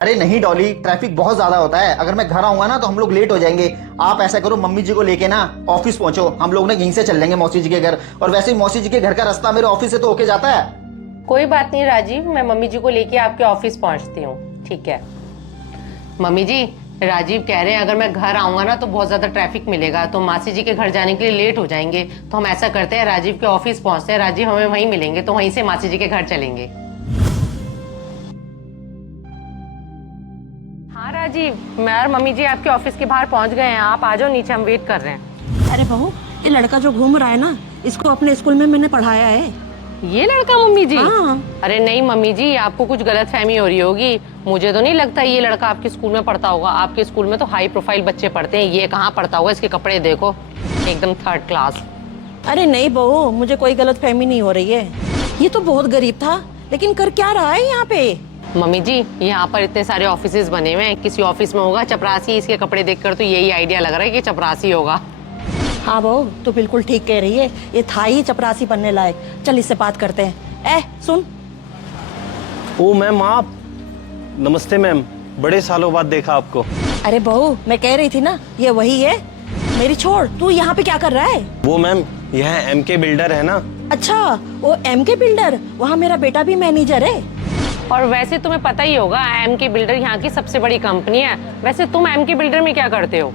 अरे नहीं डॉली, ट्रैफिक बहुत ज्यादा होता है। अगर मैं घर आऊंगा ना तो हम लोग लेट हो जाएंगे। आप ऐसा करो, मम्मी जी को लेके ना ऑफिस पहुंचो, हम लोग ना यहीं से चल लेंगे मौसी जी के घर। और वैसे ही मौसी जी के घर का रास्ता मेरे ऑफिस से तो होके जाता है। कोई बात नहीं राजीव, मैं मम्मी जी को लेके आपके ऑफिस पहुंचती हूँ। ठीक है मम्मी जी, राजीव कह रहे हैं अगर मैं घर आऊंगा ना तो बहुत ज्यादा ट्रैफिक मिलेगा, तो मासी जी के घर जाने के लिए लेट हो जाएंगे। तो हम ऐसा करते हैं, राजीव के ऑफिस पहुंचते हैं, राजीव हमें वहीं मिलेंगे, तो वहीं से मासी जी के घर चलेंगे। हाँ राजीव, मैं और मम्मी जी आपके ऑफिस के बाहर पहुंच गए हैं। आप आ जाओ नीचे, हम वेट कर रहे हैं। अरे बहू, ये लड़का जो घूम रहा है ना, इसको अपने स्कूल में मैंने पढ़ाया है। ये लड़का मम्मी जी? हाँ। अरे नहीं मम्मी जी, आपको कुछ गलतफहमी हो रही होगी। मुझे तो नहीं लगता ये लड़का आपके स्कूल में पढ़ता होगा। आपके स्कूल में तो हाई प्रोफाइल बच्चे पढ़ते हैं, ये कहाँ पढ़ता होगा। इसके कपड़े देखो, एकदम थर्ड क्लास। अरे नहीं बहू, मुझे कोई गलतफहमी नहीं हो रही है। ये तो बहुत गरीब था, लेकिन कर क्या रहा है यहाँ पे? मम्मी जी, यहाँ पर इतने सारे ऑफिसेज बने हुए हैं, किसी ऑफिस में होगा चपरासी। इसके कपड़े देखकर तो यही आइडिया लग रहा है कि चपरासी होगा। हाँ बहू, तो बिल्कुल ठीक कह रही है। ये था ही चपरासी बनने लायक। चल इससे बात करते हैं। सुन। ओ मैम, आप? नमस्ते मैम, बड़े सालों बाद देखा आपको। अरे बहू, मैं कह रही थी ना, ये वही है। मेरी छोड़, तू यहाँ पे क्या कर रहा है? वो मैम, यह MK बिल्डर है ना। अच्छा, वो MK बिल्डर, वहाँ मेरा बेटा भी मैनेजर है। और वैसे तुम्हें पता ही होगा, MK बिल्डर यहाँ की सबसे बड़ी कंपनी है। वैसे तुम MK बिल्डर में क्या करते हो?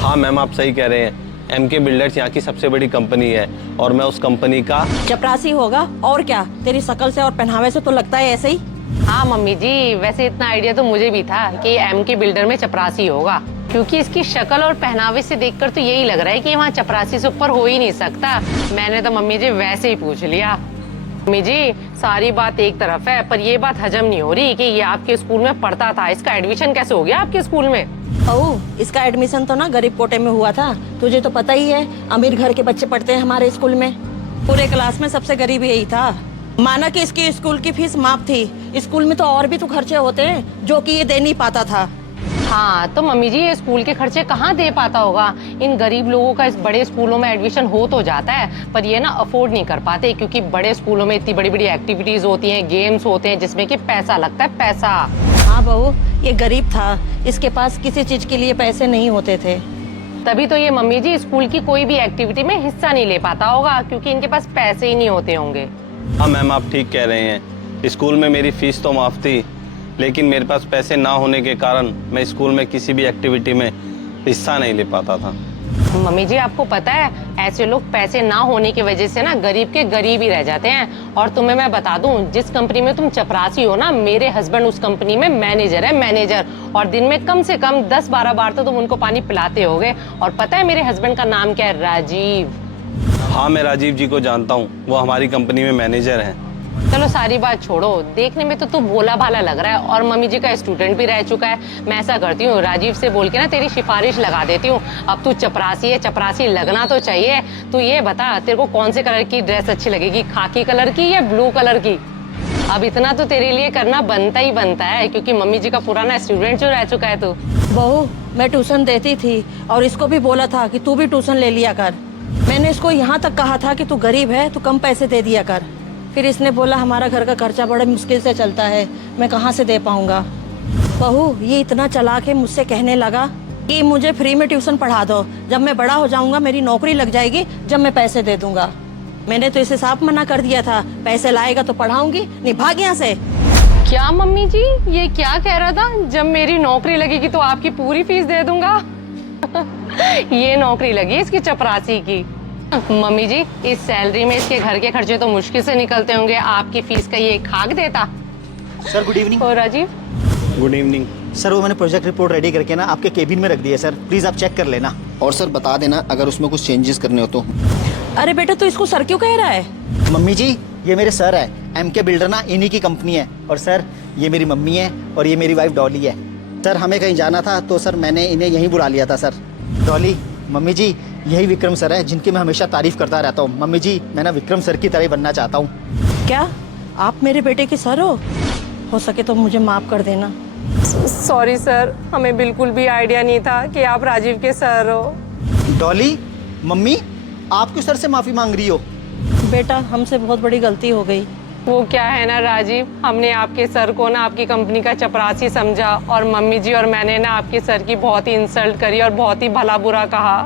हाँ मैम, आप सही कह रहे हैं, MK बिल्डर्स यहाँ की सबसे बड़ी कंपनी है और मैं उस कंपनी का चपरासी होगा और क्या। तेरी शकल से और पहनावे से तो लगता है ऐसे ही। हाँ मम्मी जी, वैसे इतना आइडिया तो मुझे भी था कि MK बिल्डर में चपरासी होगा, क्योंकि इसकी शक्ल और पहनावे से देखकर तो यही लग रहा है कि वहाँ चपरासी से ऊपर हो ही नहीं सकता। मैंने तो मम्मी जी वैसे ही पूछ लिया। मम्मी जी, सारी बात एक तरफ है, पर ये बात हजम नहीं हो रही कि ये आपके स्कूल में पढ़ता था। इसका एडमिशन कैसे हो गया आपके स्कूल में? इसका एडमिशन तो ना गरीब कोटे में हुआ था। तुझे तो पता ही है, अमीर घर के बच्चे पढ़ते हैं हमारे स्कूल में। पूरे क्लास में सबसे गरीब यही था। माना कि इसकी स्कूल की फीस माफ थी। स्कूल में तो और भी तो खर्चे होते हैं जो कि ये दे नहीं पाता था। हाँ तो मम्मी जी, ये स्कूल के खर्चे कहाँ दे पाता होगा। इन गरीब लोगों का इस बड़े स्कूलों में एडमिशन हो तो जाता है, पर ये ना अफोर्ड नहीं कर पाते, क्योंकि बड़े स्कूलों में इतनी बड़ी बड़ी एक्टिविटीज होती हैं, गेम्स होते हैं, जिसमें कि पैसा लगता है, पैसा। हाँ बहू, ये गरीब था, इसके पास किसी चीज के लिए पैसे नहीं होते थे। तभी तो ये मम्मी जी स्कूल की कोई भी एक्टिविटी में हिस्सा नहीं ले पाता होगा, क्योंकि इनके पास पैसे ही नहीं होते होंगे। हाँ मैम, आप ठीक कह रहे हैं। स्कूल में मेरी फीस तो माफ थी, लेकिन मेरे पास पैसे ना होने के कारण मैं स्कूल में किसी भी एक्टिविटी में हिस्सा नहीं ले पाता था। मम्मी जी, आपको पता है, ऐसे लोग पैसे ना होने की वजह से ना गरीब के गरीब ही रह जाते हैं। और तुम्हें मैं बता दूं, जिस कंपनी में तुम चपरासी हो ना, मेरे हस्बैंड उस कंपनी में मैनेजर है, मैनेजर। और दिन में कम से कम 10-12 बार तो तुम उनको पानी पिलाते होगे। और पता है मेरे हस्बैंड का नाम क्या है? राजीव। हाँ, मैं राजीव जी को जानता हूँ, वो हमारी कंपनी में मैनेजर हैं। चलो सारी बात छोड़ो, देखने में तो तू भोला भाला लग रहा है और मम्मी जी का स्टूडेंट भी रह चुका है। मैं ऐसा करती हूँ, राजीव से बोल के ना तेरी सिफारिश लगा देती हूँ। अब तू चपरासी है, चपरासी लगना तो चाहिए। तू ये बता, तेरे को कौन से कलर की ड्रेस अच्छी लगेगी, खाकी कलर की या ब्लू कलर की? अब इतना तो तेरे लिए करना बनता ही बनता है, क्योंकि मम्मी जी का पुराना स्टूडेंट जो रह चुका है तू। बहू, मैं ट्यूशन देती थी और इसको भी बोला था कि तू भी ट्यूशन ले लिया कर। मैंने इसको यहाँ तक कहा था कि तू गरीब है, तू कम पैसे दे दिया कर। फिर इसने बोला हमारा घर का खर्चा बड़े मुश्किल से चलता है, मैं कहाँ से दे पाऊंगा। बहू, ये इतना चला के मुझसे कहने लगा कि मुझे फ्री में ट्यूशन पढ़ा दो, जब मैं बड़ा हो जाऊंगा मेरी नौकरी लग जाएगी, जब मैं पैसे दे दूंगा। मैंने तो इसे साफ मना कर दिया था, पैसे लाएगा तो पढ़ाऊंगी, नहीं भाग यहाँ से। क्या मम्मी जी, ये क्या कह रहा था? जब मेरी नौकरी लगेगी तो आपकी पूरी फीस दे दूंगा। ये नौकरी लगी इसकी चपरासी की। मम्मी जी, इस सैलरी में इसके घर के खर्चे तो मुश्किल से निकलते होंगे, आपकी फीस का ये खाक देता। Sir good evening. और राजीव? गुड इवनिंग सर, वो मैंने प्रोजेक्ट रिपोर्ट रेडी करके ना आपके केबिन में रख दी है सर, प्लीज आप चेक कर लेना। और सर बता देना अगर उसमें कुछ चेंजेस करने हो तो। अरे बेटा, तू इसको सर क्यों कह रहा है? मम्मी जी, ये मेरे सर है, MK बिल्डर ना इन्हीं की कंपनी है। और सर, ये मेरी मम्मी है और ये मेरी वाइफ डॉली है। सर, हमें कहीं जाना था तो सर मैंने इन्हें यहीं बुला लिया था सर। डॉली, मम्मी जी, यही विक्रम सर है जिनकी मैं हमेशा तारीफ करता रहता हूँ। मम्मी जी, मैं ना विक्रम सर की तरह बनना चाहता हूँ। क्या आप मेरे बेटे के सर हो सके तो मुझे माफ कर देना। सॉरी सर, हमें बिल्कुल भी आइडिया नहीं था कि आप राजीव के सर हो। डॉली, मम्मी, आप क्यों सर से माफी मांग रही हो? बेटा, हमसे बहुत बड़ी गलती हो गई। वो क्या है ना राजीव, हमने आपके सर को ना आपकी कंपनी का चपरासी समझा और मम्मी जी और मैंने ना आपके सर की बहुत ही इंसल्ट करी और बहुत ही भला बुरा कहा।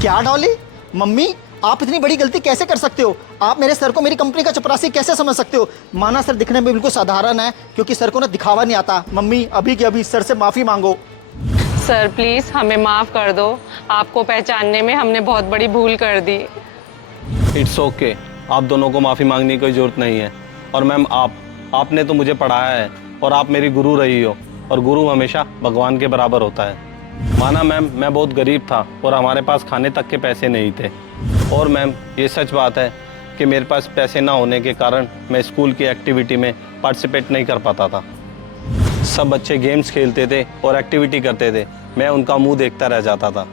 क्या डॉली, मम्मी आप इतनी बड़ी गलती कैसे कर सकते हो? आप मेरे सर को मेरी कंपनी का चपरासी कैसे समझ सकते हो? माना सर दिखने में बिल्कुल साधारण है, क्योंकि सर को ना दिखावा नहीं आता। मम्मी अभी के अभी सर से माफी मांगो। सर प्लीज हमें माफ कर दो, आपको पहचानने में हमने बहुत बड़ी भूल कर दी। इट्स ओके, आप दोनों को माफ़ी मांगने की कोई ज़रूरत नहीं है। और मैम आपने तो मुझे पढ़ाया है और आप मेरी गुरु रही हो, और गुरु हमेशा भगवान के बराबर होता है। माना मैम मैं बहुत गरीब था और हमारे पास खाने तक के पैसे नहीं थे, और मैम ये सच बात है कि मेरे पास पैसे ना होने के कारण मैं स्कूल की एक्टिविटी में पार्टिसिपेट नहीं कर पाता था। सब बच्चे गेम्स खेलते थे और एक्टिविटी करते थे, मैं उनका मुंह देखता रह जाता था।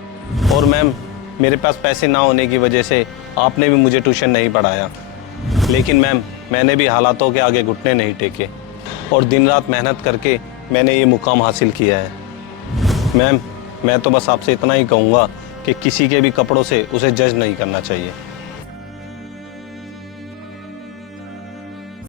और मैम मेरे पास पैसे ना होने की वजह से आपने भी मुझे ट्यूशन नहीं पढ़ाया, लेकिन मैम मैंने भी हालातों के आगे घुटने नहीं टेके और दिन रात मेहनत करके मैंने ये मुकाम हासिल किया है। मैम मैं तो बस आपसे इतना ही कहूँगा कि किसी के भी कपड़ों से उसे जज नहीं करना चाहिए।